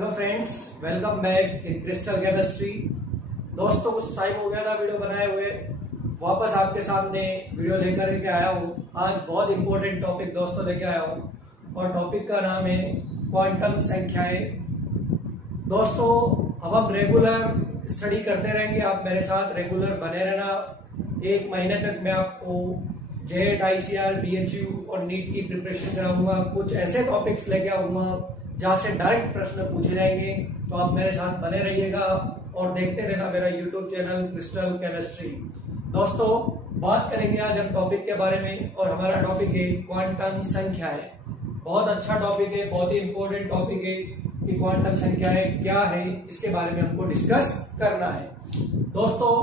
Hello friends, welcome back in crystal chemistry. दोस्तों, कुछ time हो गया था वीडियो बनाए हुए, वापस आपके सामने वीडियो लेकर के आया हूँ। आज बहुत इंपॉर्टेंट टॉपिक दोस्तों लेके आया हूँ और टॉपिक का नाम है क्वांटम संख्याएं। दोस्तों, अब हम रेगुलर स्टडी करते रहेंगे, आप मेरे साथ रेगुलर बने रहना। एक महीने तक मैं आपको जेट, ICR, BHU और नीट की प्रिपरेशन कराऊंगा। कुछ ऐसे टॉपिक्स लेके आऊंगा जहां से डायरेक्ट प्रश्न पूछे जाएंगे, तो आप मेरे साथ बने रहिएगा और देखते रहना मेरा यूट्यूब चैनल क्रिस्टल केमिस्ट्री। दोस्तों, बात करेंगे आज हम टॉपिक के बारे में और हमारा टॉपिक है क्वांटम संख्याएं। बहुत अच्छा टॉपिक है, बहुत ही इंपॉर्टेंट टॉपिक है कि क्वांटम संख्याएं क्या है, इसके बारे में हमको डिस्कस करना है। दोस्तों,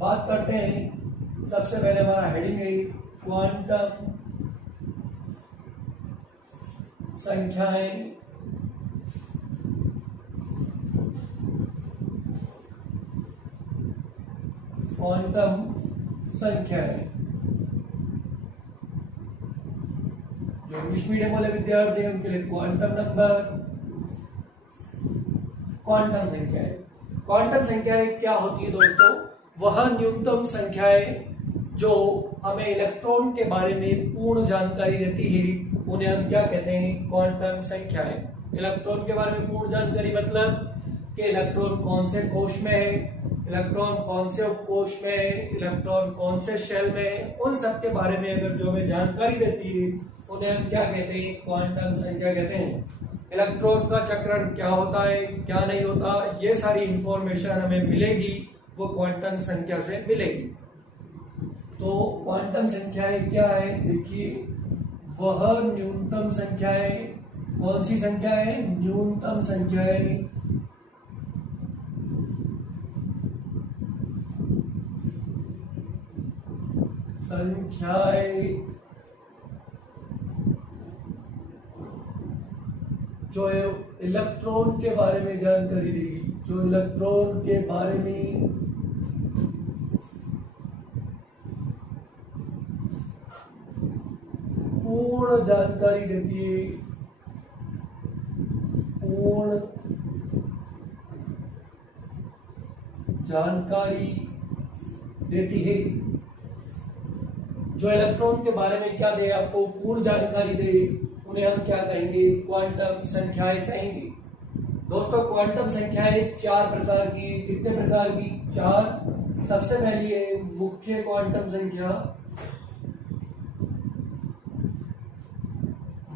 बात करते हैं। सबसे पहले हमारा हेडिंग है क्वांटम संख्याएं। क्वांटम संख्याएं जो इंग्लिश मीडियम वाले विद्यार्थी हैं उनके लिए क्वांटम नंबर। क्वांटम संख्याएं, क्वांटम संख्याएं क्या होती है दोस्तों? वह न्यूनतम संख्याएं जो हमें इलेक्ट्रॉन के बारे में पूर्ण जानकारी देती है, उन्हें हम क्या कहते हैं? क्वांटम संख्याएं। इलेक्ट्रॉन के बारे में पूर्ण जानकारी मतलब कि इलेक्ट्रॉन कौन से कोश में है, इलेक्ट्रॉन कौन से उपकोश में है, इलेक्ट्रॉन कौन से शेल में है, उन सब के बारे में अगर जो हमें जानकारी देती है उन्हें हम क्या कहते हैं? क्वांटम संख्या कहते हैं। इलेक्ट्रॉन का चक्रण क्या होता है, क्या नहीं होता, ये सारी इंफॉर्मेशन हमें मिलेगी, वो क्वांटम संख्या से मिलेगी। तो क्वांटम संख्याएं क्या है? देखिए, वह न्यूनतम संख्याएं। कौन सी संख्याएं? न्यूनतम संख्याएं जो इलेक्ट्रॉन के बारे में जानकारी देगी, जो इलेक्ट्रॉन के बारे में पूर्ण जानकारी देती है, पूर्ण जानकारी देती है। जो इलेक्ट्रॉन के बारे में क्या दे, आपको पूर्ण जानकारी दे, उन्हें हम क्या कहेंगे? क्वांटम संख्याएं कहेंगे। दोस्तों, क्वांटम संख्याएं चार प्रकार की। कितने प्रकार की? चार। सबसे पहली है मुख्य क्वांटम संख्या।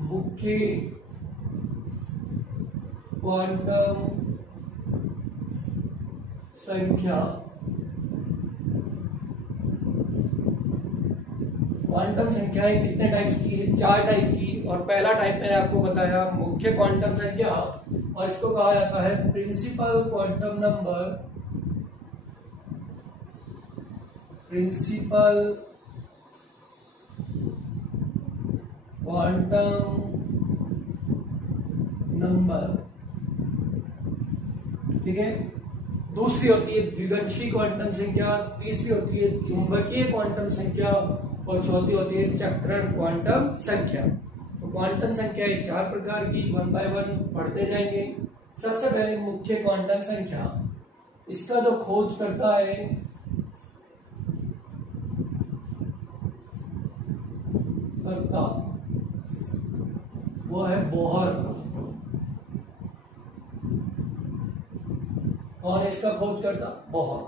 मुख्य क्वांटम संख्या। क्वांटम संख्याएं कितने टाइप्स की है? चार टाइप की। और पहला टाइप मैंने आपको बताया मुख्य क्वांटम संख्या, और इसको कहा जाता है principal quantum number. Principal quantum number, ठीक है। दूसरी होती है द्विगंशी क्वांटम संख्या, तीसरी होती है चुंबकीय क्वांटम संख्या, और चौथी होती है चक्रण क्वांटम संख्या। तो क्वांटम संख्या चार प्रकार की, वन बाय वन पढ़ते जाएंगे। सबसे पहले मुख्य क्वांटम संख्या। इसका जो खोज करता है वो है बोहर। कौन है इसका खोज करता? बोहर।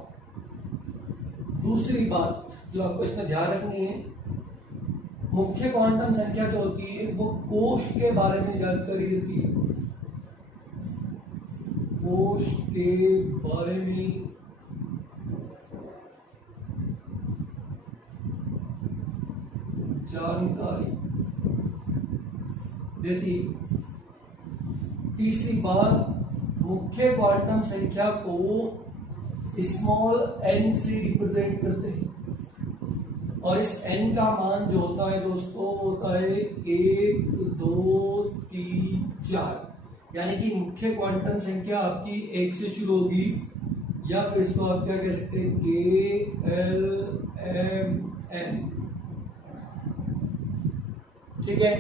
दूसरी बात जो आपको इसमें ध्यान रखनी है, मुख्य क्वांटम संख्या जो होती है वो कोश के बारे में जानकारी देती है। कोश के बारे में जानकारी देती है। तीसरी बात, मुख्य क्वांटम संख्या को स्मॉल n से रिप्रेजेंट करते हैं, और इस n का मान जो होता है दोस्तों होता है 1, 2, 3, 4। यानी कि मुख्य क्वांटम संख्या आपकी 1 से शुरू होगी, या फिर इसको आप क्या कह सकते हैं? K, L, M, N, ठीक है।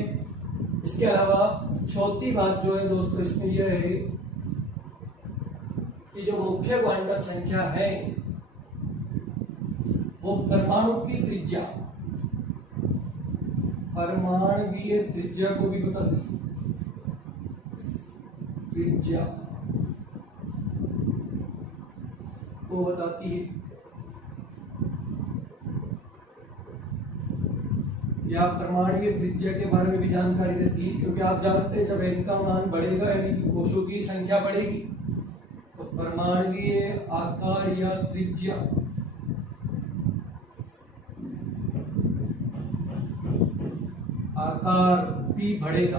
इसके अलावा चौथी बात जो है दोस्तों इसमें यह है कि जो मुख्य क्वांटम संख्या है वो परमाणु की त्रिज्या, परमाणुवीय त्रिज्या को भी बता दें, त्रिज्या को बताती है, या परमाणुवीय त्रिज्या के बारे में भी जानकारी देती है। क्योंकि आप जानते हैं जब n का मान बढ़ेगा यानी कि कोशों की संख्या बढ़ेगी, तो परमाणुवीय आकार या त्रिज्या आकार भी बढ़ेगा।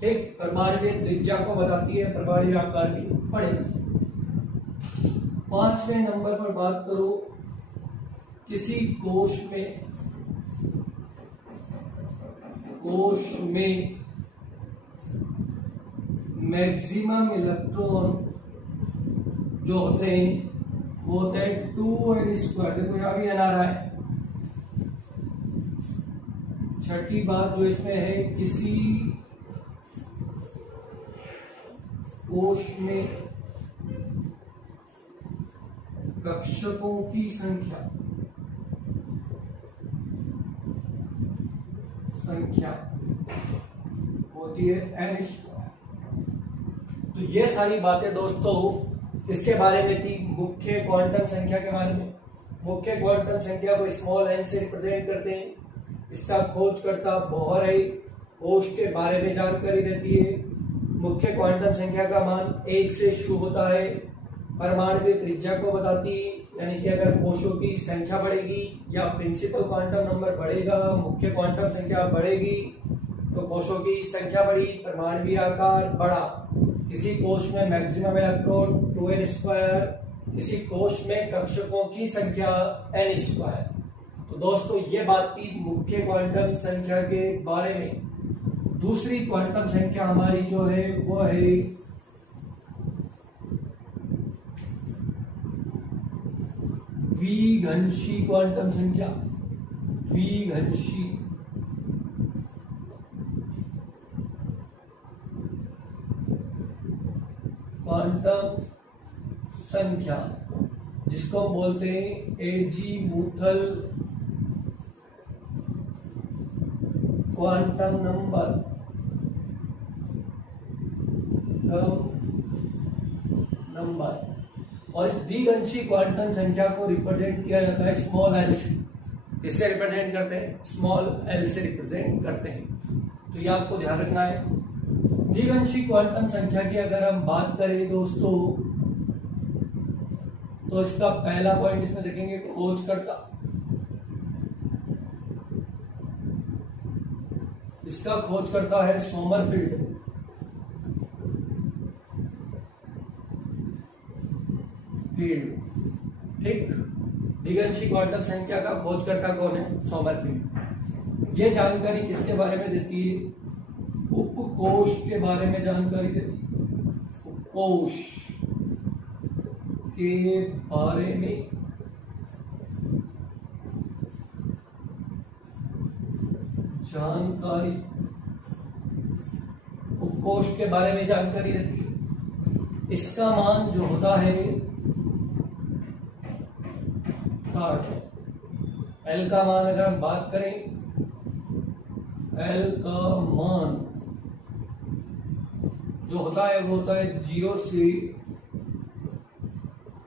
ठीक, परमाणुवीय त्रिज्या को बताती है, परमाणुवीय आकार भी बढ़ेगा। 5वें नंबर पर बात करो, किसी कोश में मैक्सिमम इलेक्ट्रॉन जो होते हैं वो होते हैं 2n²। देखो यहां भी n आ रहा है। छठी बात जो इसमें है, किसी कोश में कक्षकों की संख्या होती है n²। तो ये सारी बातें दोस्तों किसके बारे में थी? मुख्य क्वांटम संख्या के बारे में। मुख्य क्वांटम संख्या को स्मॉल n से रिप्रेजेंट करते हैं। इसका खोजकर्ता बोहर है, कोश के बारे में जानकारी देती है। मुख्य क्वांटम संख्या का मान 1 से शुरू होता है, परमाणु त्रिज्या को बताती है, यानी कि अगर कोशों की संख्या बढ़ेगी या प्रिंसिपल क्वांटम नंबर बढ़ेगा, मुख्य क्वांटम संख्या बढ़ेगी तो कोशों की संख्या बढ़ी, परमाणु आकार बढ़ा। किसी कोश में मैक्सिमम इलेक्ट्रॉन 2n², किसी कोश में कक्षकों की संख्या n²। तो दोस्तों ये बात थी मुख्य क्वांटम संख्या के बारे में। दूसरी क्वांटम संख्या हमारी जो है वो है द्विघंशी क्वांटम संख्या। द्विघंशी क्वांटम संख्या जिसको हम बोलते हैं एजीमुथल क्वांटम नंबर। और इस द्विघंशी क्वांटम संख्या को रिप्रेजेंट किया जाता है स्मॉल एल से। इससे रिप्रेजेंट करते हैं, स्मॉल एल से रिप्रेजेंट करते हैं। तो ये आपको ध्यान रखना है। द्विघंशी क्वांटम संख्या की अगर हम बात करें दोस्तों, तो इसका पहला पॉइंट इसमें देखेंगे खोजकर्ता। इसका खोजकर्ता है सोमरफील्ड। ठीक, द्विघंशी क्वांटम संख्या का खोजकर्ता कौन है? सोमरफील्ड। ये जानकारी किसके बारे में देती है? उपकोश के बारे में जानकारी देती है। उपकोश के बारे में जानकारी, उपकोश के बारे में जानकारी देती है। इसका मान जो होता है एल का मान, अगर हम बात करें एल का मान जो होता है वो होता है 0 से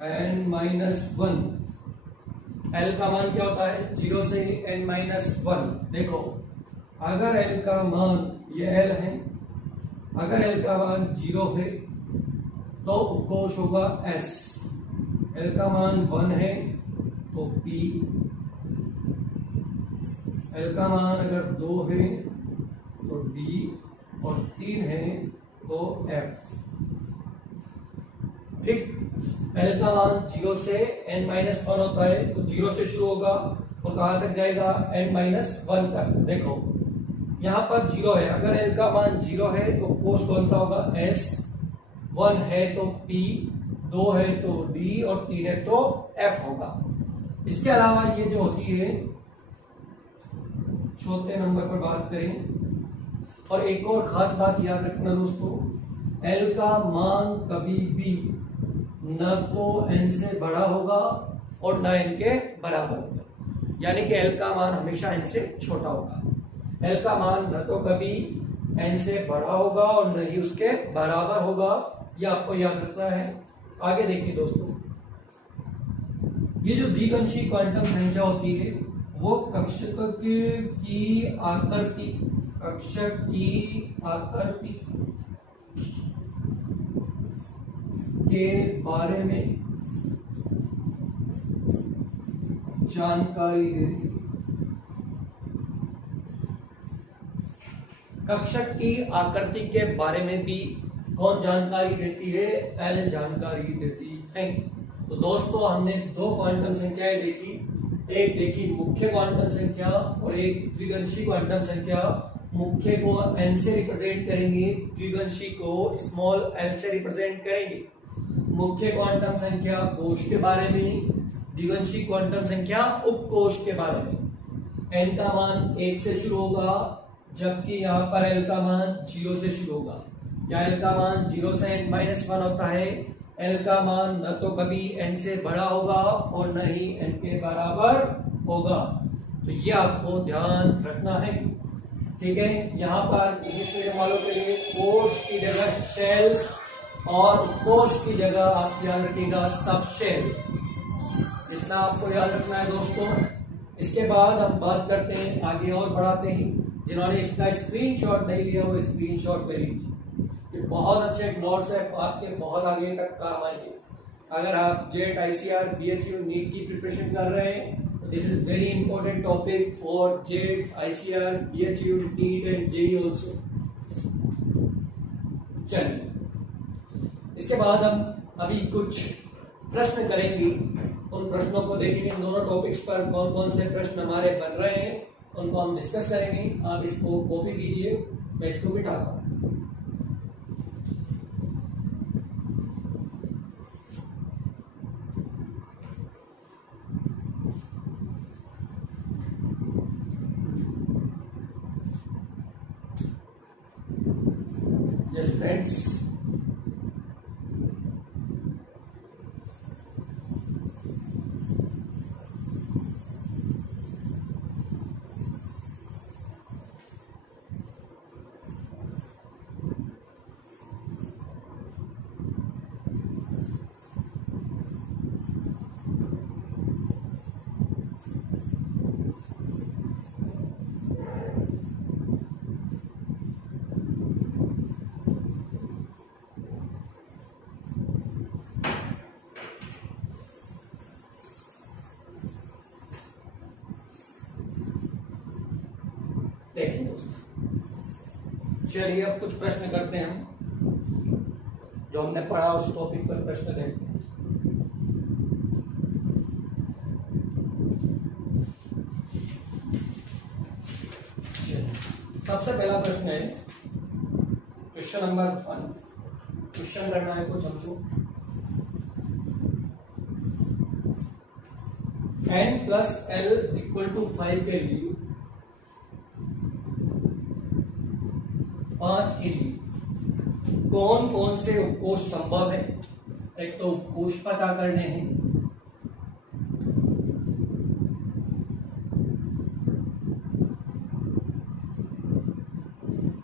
n-1। एल का मान क्या होता है? 0 से n-1। देखो अगर एल का मान, ये एल है, अगर एल का मान 0 है तो उपकोश होगा एस। एल का मान 1 है तो पी। एल का मान अगर 2 है तो डी, और 3 है तो एफ। ठीक, एल का मान 0 से n-1 होता है, तो 0 से शुरू होगा और कहां तक जाएगा? n-1 तक। देखो यहां पर 0 है, अगर एल का मान 0 है तो कोश कौन सा होगा? एस। 1 है तो पी, 2 है तो डी, और 3 है तो एफ होगा। इसके अलावा ये जो होती है, चौथे नंबर पर बात करें, और एक और खास बात याद रखना दोस्तों, एल का मान कभी भी न तो n से बड़ा होगा और न n के बराबर होगा, यानी कि l का मान हमेशा n से छोटा होगा। l का मान न तो कभी n से बड़ा होगा और न ही उसके बराबर होगा, ये आपको याद रखना है। आगे देखिए दोस्तों, ये जो द्विअंशी क्वांटम संख्या होती है वो कक्षक की आकृति के बारे में जानकारी देती है। कक्षक की आकृति के बारे में भी कौन जानकारी देती है? एल जानकारी देती है। तो दोस्तों हमने दो क्वांटम संख्याएं देखी, एक देखी मुख्य क्वांटम संख्या और एक द्विअंशी क्वांटम संख्या। मुख्य को n से रिप्रेजेंट करेंगे, द्विअंशी को स्मॉल l से रिप्रेजेंट करेंगे। मुख्य क्वांटम संख्या कोश के बारे में, द्विअंशी क्वांटम संख्या उपकोश के बारे में। n का मान 1 से शुरू होगा, जबकि यहाँ पर l का मान 0 से शुरू होगा। या l का मान 0 से n-1 होता है। l का मान न तो कभी n से बड़ा होगा और न ही n के बराबर होगा। तो ये आपको ध्यान रखना है, ठीक है। यहाँ पर इंग्लिश मीडियम वालों के लिए कोश की जगह शेल और कोश की जगह आप याद रखिएगा सब शेल, इतना आपको याद रखना है दोस्तों। इसके बाद हम बात करते हैं, आगे और बढ़ाते हैं। जिन्होंने इसका स्क्रीनशॉट नहीं लिया वो स्क्रीनशॉट ले लीजिए, ये बहुत अच्छे नोट्स है, आपके बहुत आगे तक काम आएंगे। अगर आप जेट ICR BHU नीट की प्रिपरेशन कर रहे हैं तो this is very important topic for jet ICR BHU neat and JEE also. चलिए इसके बाद हम अभी कुछ प्रश्न करेंगे, उन प्रश्नों को देखेंगे। इन दोनों टॉपिक्स पर कौन कौन से प्रश्न हमारे बन रहे हैं उनको हम डिस्कस करेंगे। आप इसको कॉपी कीजिए, मैं इसको बिठाता हूँ। Yes friends, देखिए दोस्तों, चलिए अब कुछ प्रश्न करते हैं हम, जो हमने पढ़ा उस टॉपिक पर प्रश्न देखते हैं। सबसे पहला प्रश्न है क्वेश्चन नंबर 1। क्वेश्चन करना है कुछ हमको, n + l = 5 के लिए 5 के लिए कौन कौन से उपकोष संभव है। एक तो उपकोष पता करने हैं,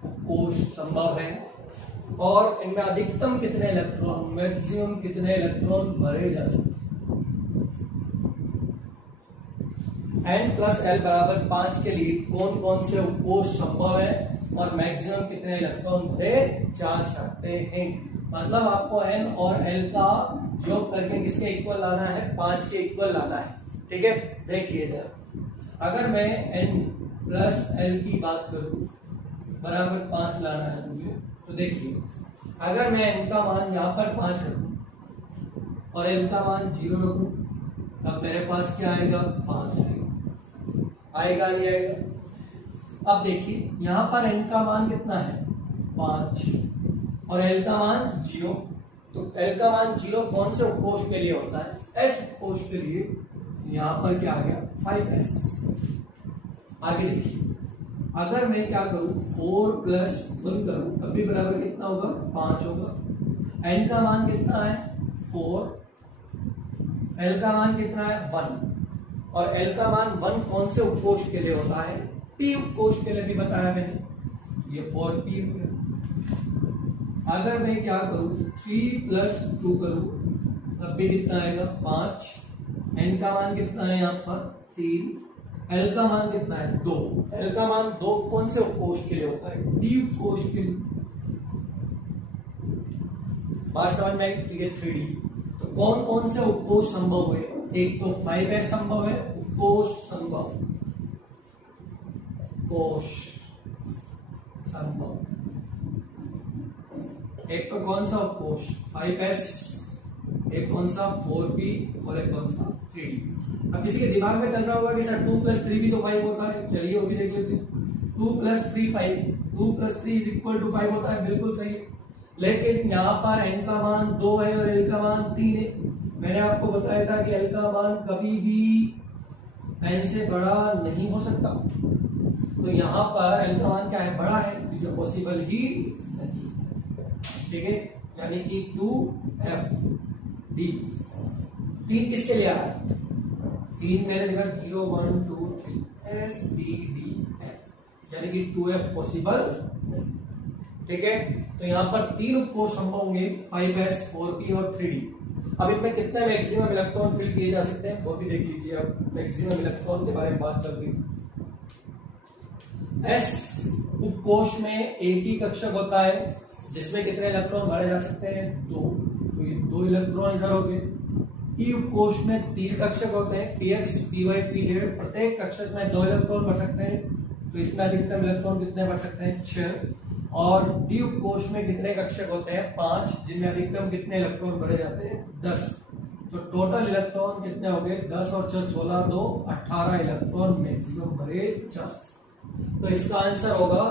उपकोष संभव है, और इनमें अधिकतम कितने इलेक्ट्रॉन, मैक्सिमम कितने इलेक्ट्रॉन भरे जा सकते। n + l = 5 के लिए कौन कौन से उपकोष संभव है और मैक्सिमम कितने इलेक्ट्रॉन भरे जा सकते हैं। मतलब आपको n और l का योग करके किसके इक्वल लाना है? 5 के इक्वल लाना है, ठीक है। देखिए जरा, अगर मैं n + l की बात करूं बराबर 5 लाना है मुझे, तो देखिए अगर मैं n का मान यहाँ पर 5 रखूं और l का मान 0 रखूं, तब मेरे पास क्या आएगा? 5 आएगा नहीं आएगा? अब देखिए यहाँ पर n का मान कितना है? 5 और l का मान 0। तो l का मान 0 कौन से उपकोष के लिए होता है? s उपकोष के लिए। यहाँ पर क्या आ गया? 5s। आगे देखिए, अगर मैं क्या करूं 4 + 1 करूं तब भी बराबर कितना होगा? 5 होगा। n का मान कितना है? 4, एल का मान कितना है 1, और एल का मान 1 कौन से उपकोष के लिए होता है, पी उपकोष के लिए भी बताया मैंने, ये 4p हो गया। अगर मैं क्या करूं p + 2 करूं तब भी कितना आएगा 5, n का मान कितना है यहाँ पर 3, l का मान कितना है 2, l का मान 2 कौन से उपकोष के लिए होता है, d उपकोष के लिए। बात समझ में आई, ये 3D। तो कौन कौन से उपकोष संभव हुए, एक तो 5s संभव है, उपकोष संभव, कोष संभव, एक तो कौन सा उपकोष 5s, एक कौन सा 4p और एक कौन सा 3d। अब किसी के दिमाग में चल रहा होगा कि सर 2 + 3 भी तो 5 होता है, चलिए वो भी देख लेते हैं। 2 + 3 5, 2 + 3 = 5 होता है, बिल्कुल सही है। लेकिन यहाँ पर n का मान 2 है और l का मान 3 है। मैंने आपको बताया था कि l का मान कभी भी n से बड़ा नहीं हो सकता, तो यहाँ पर l का मान क्या है, बड़ा है, तो ये पॉसिबल ही नहीं, ठीक है। यानी कि 2fd, 3 किसके लिए आ रहा है, 3 मैंने लिखा 0 1 2 3 s b d f, यानी कि 2f पॉसिबल नहीं, ठीक है। तो यहाँ पर 3 उपकोष संभव होंगे, 5s 4p और 3d। अब इनमें कितने मैक्सिमम इलेक्ट्रॉन फिल किए जा सकते हैं वो भी देख लीजिए। अब मैक्सिमम इलेक्ट्रॉन के बारे में बात चल रही है। s उपकोष में एक ही कक्षक होता है जिसमें कितने इलेक्ट्रॉन भरे जा सकते हैं, 2, तो ये 2 इलेक्ट्रॉन इधर हो गए। p उपकोष में 3 कक्षक होते हैं, px py pz, प्रत्येक कक्षक में 2 इलेक्ट्रॉन भर सकते हैं, तो इसमें अधिकतम इलेक्ट्रॉन कितने भर सकते हैं, 6। और d उपकोष में कितने कक्षक होते हैं, 5, जिनमें अधिकतम कितने इलेक्ट्रॉन भरे जाते हैं, 10। तो टोटल इलेक्ट्रॉन कितने हो गए, 10 और 6 16 2 18 इलेक्ट्रॉन मैक्सिमम भरे जा सकते। तो इसका आंसर होगा,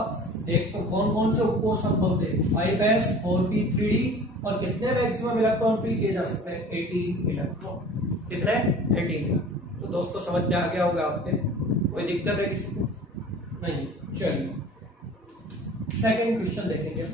एक तो कौन कौन से उपकोष संभव थे, 5s 4p 3d, और कितने मैक्सिमम इलेक्ट्रॉन फिल किए जा सकते हैं, 18 इलेक्ट्रॉन। कितने, 18। तो दोस्तों समझ में आ गया होगा आपके, कोई दिक्कत है किसी को नहीं। चलिए सेकंड क्वेश्चन देखेंगे।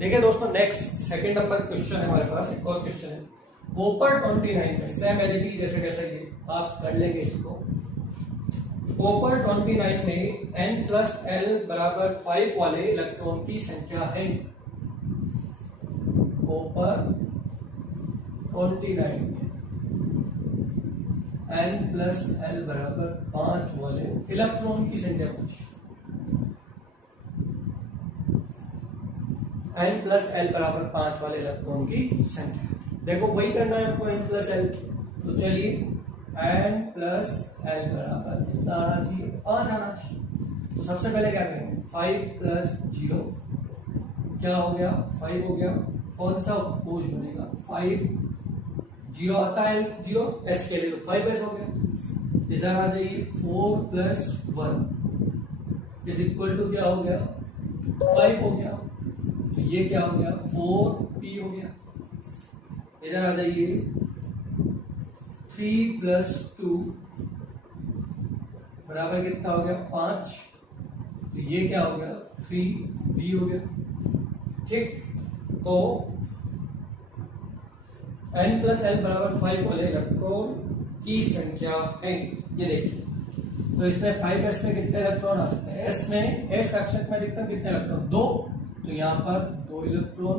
देखिए दोस्तों, नेक्स्ट सेकंड नंबर क्वेश्चन है हमारे पास, एक और क्वेश्चन है। कॉपर 29 में सेम एज इट इज जैसे कैसे ये आप कर लेंगे इसको। कॉपर 29 में n + l = 5 वाले इलेक्ट्रॉन की संख्या है। कॉपर 29 में n + l = 5 वाले इलेक्ट्रॉन की संख्या पूछी। n + l = 5 वाले इलेक्ट्रॉन की संख्या, देखो वही करना है आपको, n + l। तो चलिए n + l बराबर कितना आना चाहिए, 5 आना चाहिए। तो सबसे पहले क्या करेंगे, 5 + 0 क्या हो गया, 5 हो गया। कौन सा उपकोष बनेगा, 5 0 आता है, 0 s के लिए 5s हो गया। इधर आ जाइए, 4 + 1 = क्या हो गया, 5 हो गया। तो ये क्या हो गया, 4p हो गया। इधर आ जाइए, 3 + 2 बराबर कितना हो गया, 5। तो ये क्या हो गया, 3b हो गया, ठीक। तो n + l = 5 वाले इलेक्ट्रॉन की संख्या है, ये देखिए। तो इसमें 5s में कितने इलेक्ट्रॉन आ सकते हैं, s में, s कक्षक में अधिकतम कितने इलेक्ट्रॉन, 2। तो यहाँ पर 2 इलेक्ट्रॉन।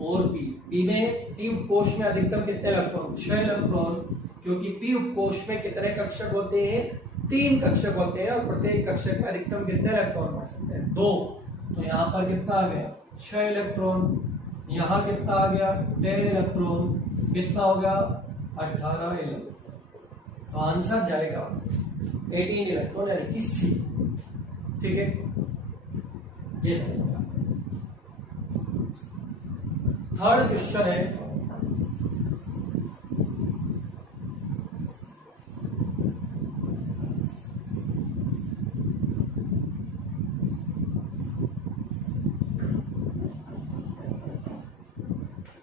और p में, p उपकोष में अधिकतम कितने इलेक्ट्रॉन, 6 इलेक्ट्रॉन, क्योंकि p उपकोष में कितने कक्षक होते हैं, 3 कक्षक होते हैं, और प्रत्येक कक्षक में अधिकतम कितने इलेक्ट्रॉन पड़ सकते हैं, 2। तो यहाँ पर कितना आ गया, 6 इलेक्ट्रॉन। यहाँ कितना आ गया, 10 इलेक्ट्रॉन। कितना हो गया, 18 इलेक्ट्रॉन। तो आंसर जाएगा 18 इलेक्ट्रॉन, यानी कि सी, ठीक है। ये समझ, थर्ड क्वेश्चन है।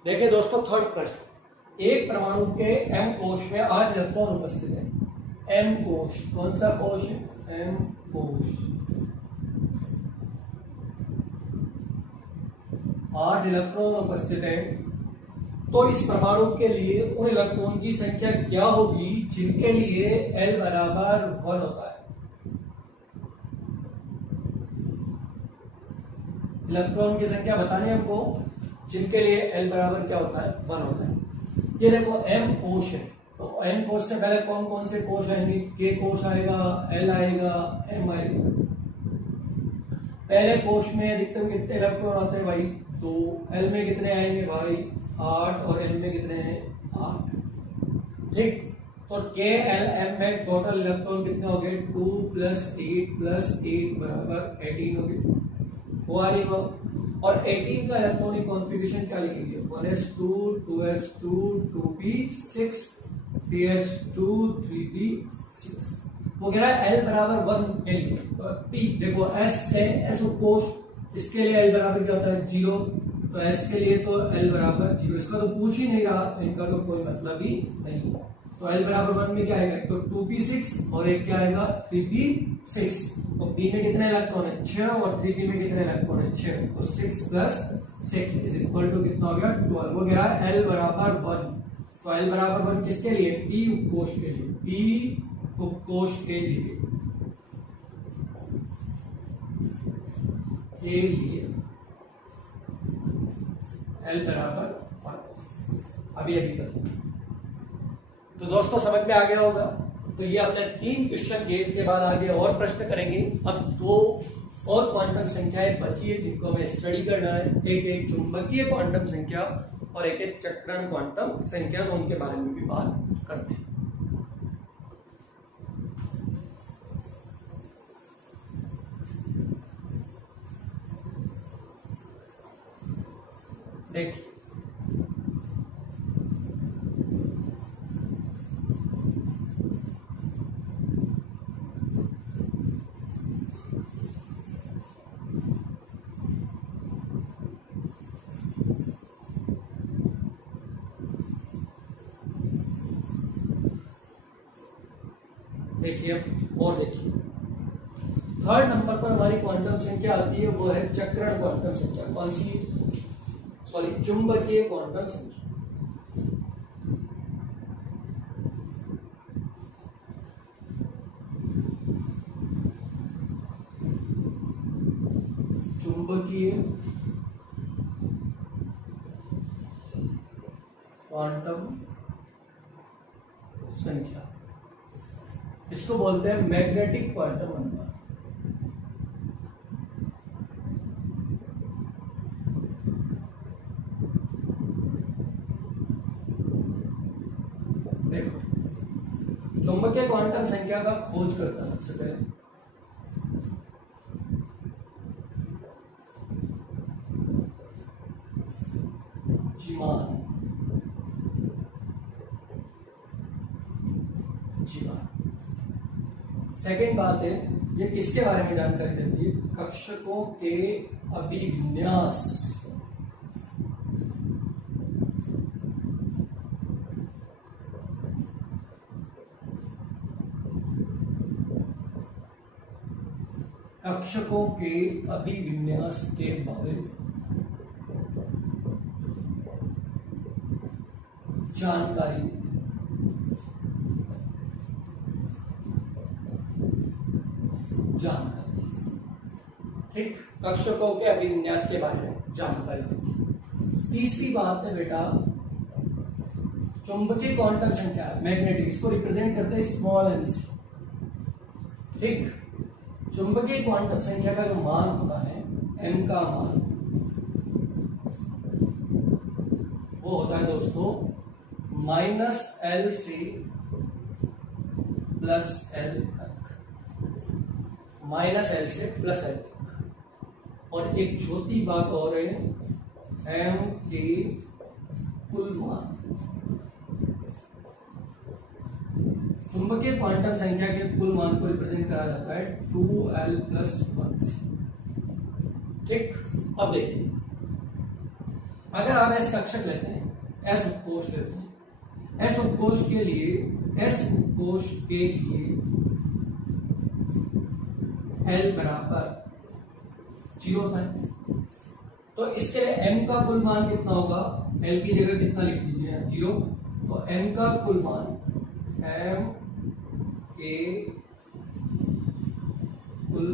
देखिए दोस्तों, थर्ड प्रश्न, एक परमाणु के m कोश में 8 इलेक्ट्रॉन उपस्थित है। m कोश, कौन सा कोश है? m कोश, 8 इलेक्ट्रॉन उपस्थित है। तो इस परमाणु के लिए उन इलेक्ट्रॉन की संख्या क्या होगी जिनके लिए L बराबर 1 होता है? इलेक्ट्रॉन की संख्या बतानी है हमको, जिनके लिए L बराबर क्या होता है? 1 होता है। ये देखो M कोश है, तो M कोश से पहले कौन कौन से कोश आएंगे? K कोश आएगा, L आएगा, M आएगा। पहले कोश में अधिकतम कितने इलेक्ट्रॉन आते हैं भाई? 2। L में कितने आएंगे भाई? 8। और M में कितने हैं? 8। ठीक, तो K L M में टोटल इलेक्ट्रॉन कितने हो गए? 2 + 8 बराबर 18 हो गए। हुआ नहीं हुआ? और 18 का इलेक्ट्रॉनिक कॉन्फ़िगरेशन क्या लिखेंगे? 1s2 2s2 2p6 3s2 3p6। वो कह रहा है L बराबर 1 के लिए P, देखो S है, S कोश, इसके लिए L बराबर क्या होता है? 0। तो S के लिए तो L बराबर 0, इसका तो पूछ ही नहीं रहा, तो इनका तो कोई मतलब ही नहीं है। तो L बराबर 1 में क्या आएगा? तो 2p6 और एक क्या आएगा? 3p6। तो P में कितने इलेक्ट्रॉन है? 6। और 3p में कितने इलेक्ट्रॉन है? 6। तो 6 + 6 = कितना हो गया? 12। वो कह रहा है L बराबर 1। तो L बराबर 1 किसके लिए? P उपकोष के लिए, P उपकोष के लिए L बराबर 1। अभी बता। तो दोस्तों समझ में आ गया होगा। तो ये हमने 3 क्वेश्चन किए, इसके बाद आगे और प्रश्न करेंगे। अब 2 और क्वांटम संख्याएं बची है जिनको हमें स्टडी करना है। एक चुंबकीय क्वांटम संख्या और एक चक्रण क्वांटम संख्या, तो उनके बारे में भी बात करते हैं। देखिए, और देखिए, थर्ड नंबर पर हमारी क्वांटम संख्या आती है, वो है चक्रण क्वांटम संख्या। कौन सी? चुंबकीय क्वांटम संख्या। चुंबकीय क्वांटम संख्या, इसको बोलते हैं मैग्नेटिक क्वांटम नंबर। देखो, चुंबकीय क्वांटम संख्या का खोज करता सबसे पहले जीमान। सेकेंड बात है, ये किसके बारे में जानकारी देती है? कक्षकों के अभिविन्यास। कक्षकों के अभिविन्यास के बारे में जानकारी। ठीक, कक्षकों के अभिविन्यास के बारे में जानकारी। तीसरी बात है बेटा, चुंबकीय क्वांटम संख्या मैग्नेटिक, इसको रिप्रेजेंट करते हैं स्मॉल एन से। ठीक, चुंबकीय क्वांटम संख्या का जो मान होता है m का मान, वो होता है दोस्तों -L से +L तक, -L से +L तक। और एक छोटी बात और है, m के कुल मान, चुंबकीय क्वांटम संख्या के कुल मान को रिप्रेजेंट करा जाता है 2l + 1 से। ठीक, अब देखिए, अगर आप एस कक्षक लेते हैं, एस उपकोष लेते हैं, एस उपकोष के लिए एल बराबर 0 होता है, तो इसके लिए m का कुल मान कितना होगा, l की जगह कितना लिख दीजिए 0, तो m का कुल मान m के कुल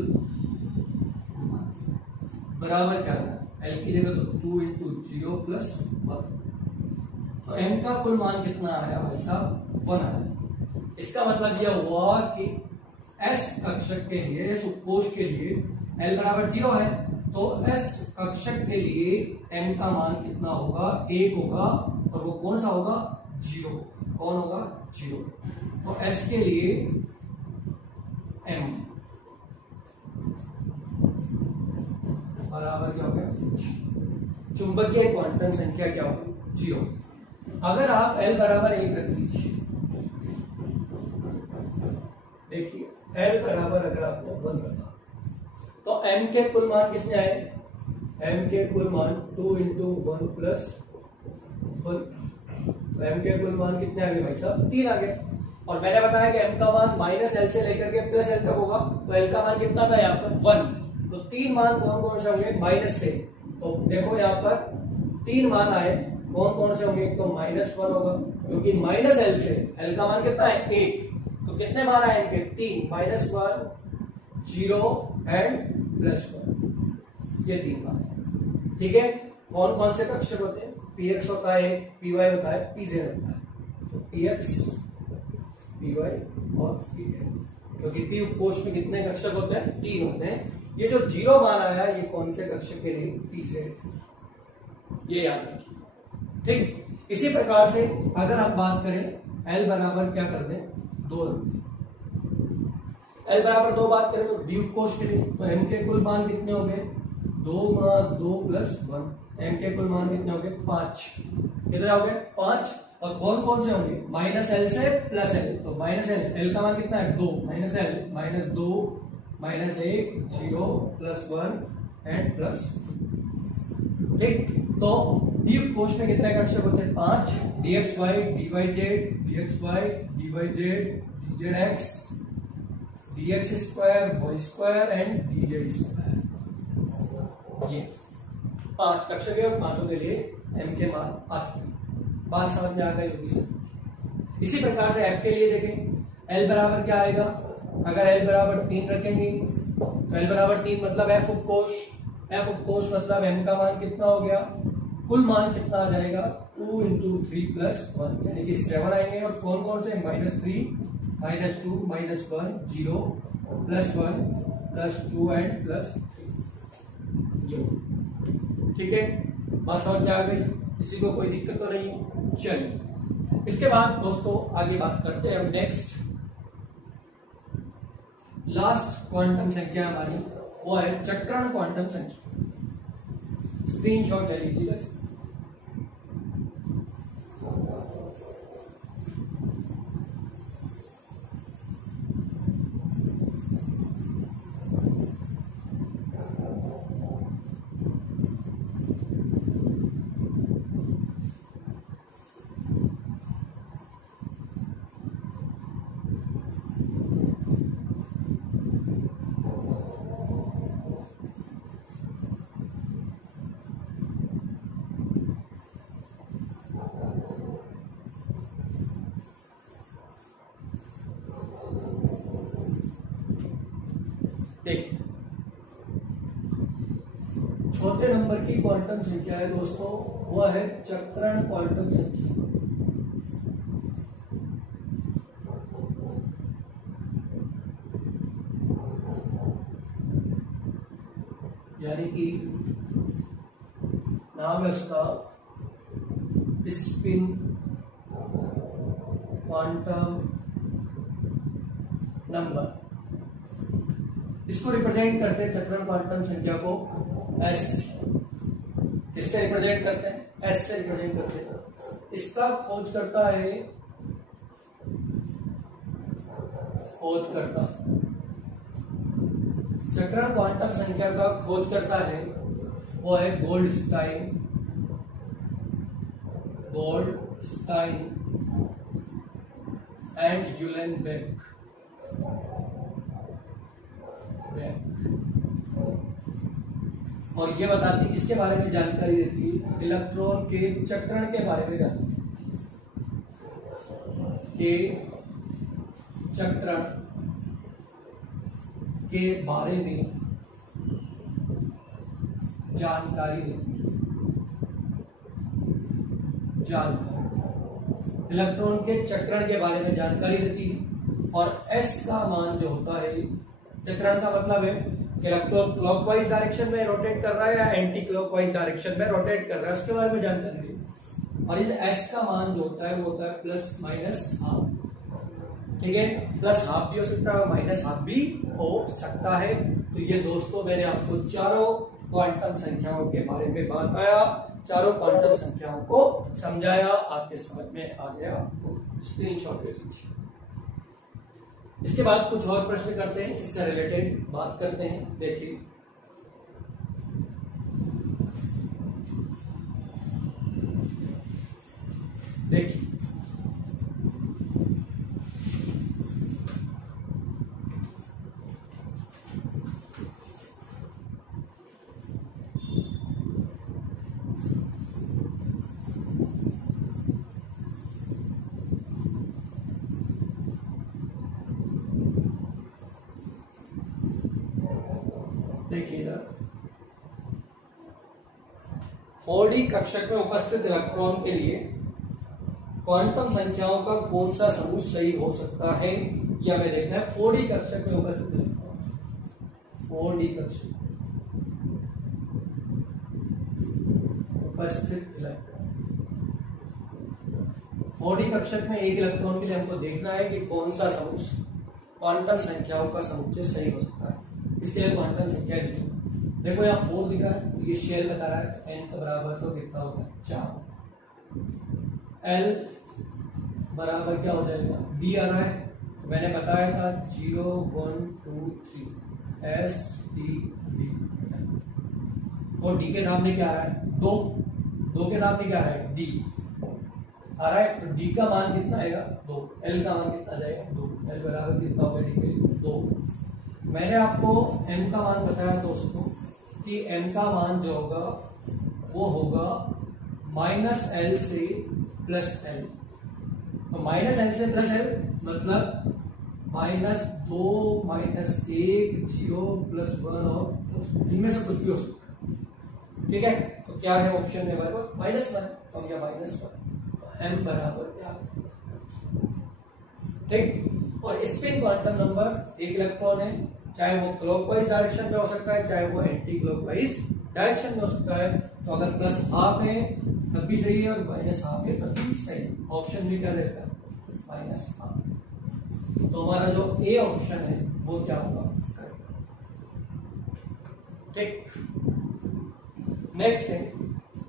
मान बराबर क्या है, l की जगह तो 2 इंटू 0 प्लस 1, तो m का कुल मान कितना आया भाई साहब 1 आया। इसका मतलब यह हुआ कि s कक्षक के लिए, s उपकोष के लिए l बराबर 0 है, तो s कक्षक के लिए m का मान कितना होगा, 1 होगा, और वो कौन सा होगा, 0। कौन होगा, 0। तो s के लिए m बराबर क्या हो गया, चुंबकीय क्वांटम संख्या क्या होगी, 0। अगर आप l बराबर 1 रख दीजिए, देखिए l बराबर अगर आपने 1 रखा तो m के कुल मान कितने आए, m के कुल मान 2 इंटू 1 प्लस 1, तो m के कुल मान कितने आ गए भाई साहब, 3 आ गए। और मैंने बताया कि m का मान माइनस एल से लेकर के प्लस एल तक होगा, तो l का मान कितना था यहाँ पर 1, तो 3 मान कौन कौन से होंगे, माइनस से। तो देखो यहाँ पर 3 मान आए, कौन कौन से होंगे, एक तो -1 होगा, क्योंकि माइनस एल से l का मान कितना है 8, तो कितने मान आएंगे, 3, -1, 0 एंड +1, ये 3 मान है। ठीक है, कौन कौन से कक्षक होते हैं, px होता है, py होता है, pz होता है, तो px, py और pz, क्योंकि p उपकोष में कितने कक्षक होते हैं, 3 होते हैं। ये जो 0 मान आया ये कौन से कक्षक के लिए, pz, ये याद रखिए। ठीक, इसी प्रकार से अगर हम बात करें l बराबर क्या कर दें, 2, l बराबर 2 बात करें तो d उपकोष के लिए, तो m के कुल मान कितने हो गए, 2 मान 2 प्लस 1, m के कुल मान कितने हो गए, 5, कितने हो गए, 5। और कौन कौन से होंगे, माइनस एल से प्लस एल, तो माइनस एल, एल का मान कितना है 2, minus L, -2, -1, 0 plus 1 and plus. ठीक, तो d उपकोष में कितने कक्षक होते हैं, 5, dxy dyz dxy dyz dzx dx square y square and dz square, ये 5 कक्षक है और पांचों के लिए m के मान आ चुके हैं। बात समझ में आ गई होगी सब। इसी प्रकार से f के लिए देखें, l बराबर क्या आएगा, अगर l बराबर 3 रखेंगे तो l बराबर 3 मतलब f उपकोष, f उपकोष मतलब m का मान कितना हो गया, कुल मान कितना आ जाएगा, 2 इंटू 3 प्लस 1, यानी कि 7 आएंगे। और कौन कौन से, -3, -2, -1, 0 +1 +2 एंड +3, ठीक है। बात समझ में आ गई, किसी को कोई दिक्कत तो नहीं। चलिए इसके बाद दोस्तों आगे बात करते हैं हम नेक्स्ट, लास्ट क्वांटम संख्या हमारी वो है चक्रण क्वांटम संख्या। स्क्रीनशॉट ले लीजिएगा। देखिए छोटे नंबर की क्वांटम संख्या है दोस्तों, वह है चक्रण क्वांटम संख्या। यानी कि नाम है उसका स्पिन क्वांटम नंबर। इसको रिप्रेजेंट करते हैं चक्रण क्वांटम संख्या को एस, किससे रिप्रेजेंट करते हैं, एस से रिप्रेजेंट करते हैं। इसका खोजकर्ता है, खोजकर्ता चक्रण क्वांटम संख्या का खोजकर्ता है वो है गोल्डस्टाइन। Goldstein and यूलेनबेक। और ये बताती है, इसके बारे में जानकारी देती है, इलेक्ट्रॉन के चक्रण के बारे में जानती है, के चक्रण के बारे में जानकारी देती है। इलेक्ट्रॉन के चक्रण के बारे में जानकारी देती है। और एस का मान जो होता है, चक्रण का मतलब है कि इलेक्ट्रॉन क्लॉकवाइज डायरेक्शन में रोटेट कर रहा है या एंटी क्लॉकवाइज डायरेक्शन में रोटेट कर रहा है, उसके बारे में जानकारी दी। और इस एस का मान जो होता है वो होता है प्लस माइनस हाफ। ठीक है, प्लस हाफ भी हो सकता है, माइनस हाफ भी हो सकता है। तो ये दोस्तों मैंने आपको चारों क्वांटम संख्याओं के बारे में बताया, चारों क्वांटम संख्याओं को समझाया, आपके समझ में आ गया, स्क्रीनशॉट ले लीजिए। इसके बाद कुछ और प्रश्न करते हैं, इससे रिलेटेड बात करते हैं। देखिए, देखिएगा 4D कक्षक में उपस्थित इलेक्ट्रॉन के लिए क्वांटम संख्याओं का कौन सा समूह सही हो सकता है, यह हमें देखना है। 4D कक्षक में उपस्थित इलेक्ट्रॉन, 4D कक्षक उपस्थित इलेक्ट्रॉन, 4D कक्षक में एक इलेक्ट्रॉन के लिए हमको देखना है कि कौन सा समूह क्वांटम संख्याओं का समुच्चय सही हो सकता है। इसके लिए क्वांटम संख्या देखो, यहाँ 4 दिखा है, तो ये शेल बता रहा है n का बराबर तो कितना होगा 4, l बराबर क्या हो जाएगा d आ रहा है, तो मैंने बताया था 0 1 2 3 s d d, और d के सामने क्या आ रहा है 2 के सामने क्या आ रहा है d आ रहा है, तो d का मान कितना आएगा 2, l का मान कितना जाएगा 2, l बराबर कितना होगा d के लिए 2। मैंने आपको m का मान बताया दोस्तों कि m का मान जो होगा वो होगा -l से +l, तो -l से +l मतलब -2 -1 0 +1 और इनमें से कुछ भी हो सकता है। ठीक है, तो क्या है ऑप्शन में -1 और या -1, m बराबर क्या, ठीक। और स्पिन क्वांटम नंबर एक इलेक्ट्रॉन है, चाहे वो क्लॉकवाइज डायरेक्शन में हो सकता है, चाहे वो एंटी क्लॉकवाइज डायरेक्शन में हो सकता है। तो अगर +1/2 है तब भी सही है और -1/2 है तब भी सही, ऑप्शन भी क्या रहता है -1/2। तो हमारा जो ए ऑप्शन है वो क्या होगा, ठीक। नेक्स्ट है,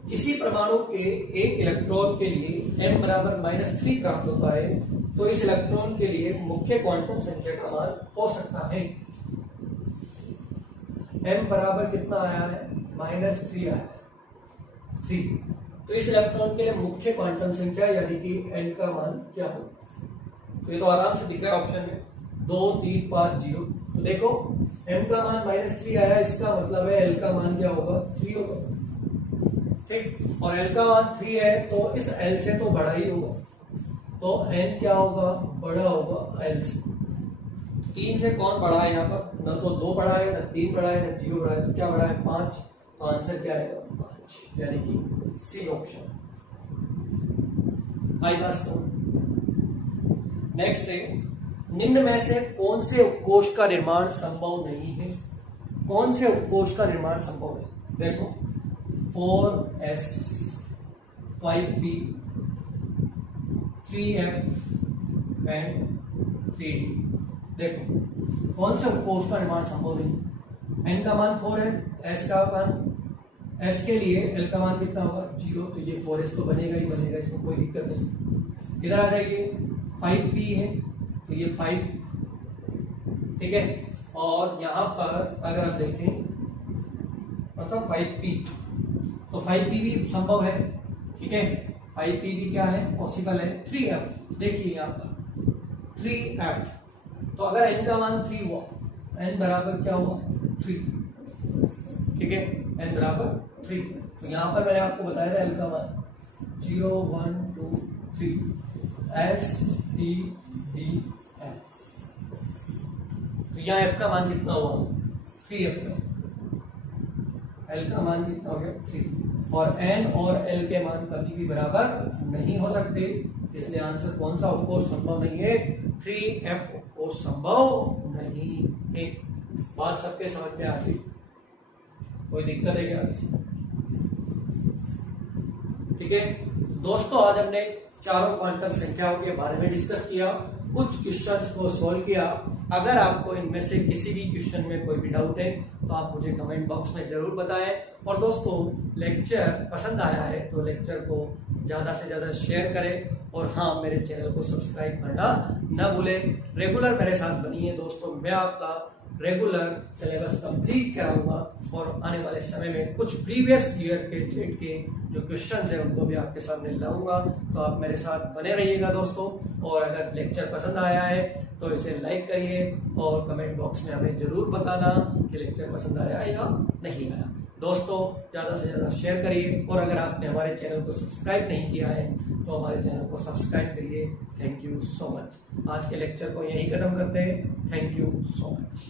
किसी परमाणु के एक इलेक्ट्रॉन के लिए m बराबर -3 प्राप्त होता है, तो इस इलेक्ट्रॉन के लिए मुख्य क्वांटम संख्या का मान हो सकता है। m बराबर कितना आया है -3 आया है 3, तो इस इलेक्ट्रॉन के लिए मुख्य क्वांटम संख्या यानी कि n का मान क्या होगा, तो ये तो आराम से दिख रहा है ऑप्शन में 2 3 5 0। तो देखो m का मान -3 आया, इसका मतलब है l का मान क्या होगा 3 होगा, ठीक। और l का मान 3 है तो इस l से तो बड़ा ही होगा, तो n क्या होगा बड़ा होगा l से। 3 से कौन बड़ा है यहाँ पर, न तो 2 बड़ा है, न 3 बड़ा है, न 0 बड़ा है, तो क्या बड़ा है 5, तो आंसर क्या आएगा 5, यानी कि सी ऑप्शन। आई बात। नेक्स्ट है, निम्न में से कौन से उपकोष का निर्माण संभव नहीं है, कौन से उपकोष का निर्माण संभव है। देखो 4s 5p 3f and 3d, देखो कौन से उपकोष का निर्माण संभव नहीं। n का मान 4 है, s का मान, s के लिए l का मान कितना होगा 0, तो ये 4s तो बनेगा ही बनेगा, इसमें कोई दिक्कत नहीं। इधर आ जाइए 5p है, तो ये 5, ठीक है। और यहाँ पर अगर आप देखें मतलब 5p, तो 5p भी संभव है, ठीक है। IPV क्या है, पॉसिबल है 3f। देखिए यहाँ पर 3f, तो अगर n का मान 3 हुआ, n बराबर क्या हुआ 3, ठीक है, n बराबर 3, तो यहाँ पर मैंने आपको बताया था n का मान 0 1 2 3 S T D F, तो यहाँ f का मान कितना हुआ 3f का, l का मान कितना हो गया 3, और n और l के मान कभी भी बराबर नहीं हो सकते, इसलिए आंसर कौन सा, ऑफ कोर्स संभव नहीं है, 3f ऑफ कोर्स संभव नहीं है। बात सबके समझ में आ गई, कोई दिक्कत है क्या? ठीक है दोस्तों, आज हमने चारों क्वांटम संख्याओं के बारे में डिस्कस किया, कुछ क्वेश्चंस को सॉल्व किया। अगर आपको इनमें से किसी भी क्वेश्चन में कोई भी डाउट है तो आप मुझे कमेंट बॉक्स में जरूर बताएं। और दोस्तों, लेक्चर पसंद आया है तो लेक्चर को ज़्यादा से ज़्यादा शेयर करें, और हाँ, मेरे चैनल को सब्सक्राइब करना न भूलें। रेगुलर मेरे साथ बनिए दोस्तों, मैं आपका रेगुलर सिलेबस कंप्लीट कराऊंगा, और आने वाले समय में कुछ प्रीवियस ईयर के स्टेट के जो क्वेश्चंस हैं उनको भी आपके सामने लाऊंगा, तो आप मेरे साथ बने रहिएगा दोस्तों। और अगर लेक्चर पसंद आया है तो इसे लाइक करिए, और कमेंट बॉक्स में हमें जरूर बताना कि लेक्चर पसंद आया या नहीं आया। दोस्तों, ज़्यादा से ज़्यादा शेयर करिए, और अगर आपने हमारे चैनल को सब्सक्राइब नहीं किया है तो हमारे चैनल को सब्सक्राइब करिए। Thank you so much. आज के लेक्चर को यहीं खत्म करते हैं। Thank you so much.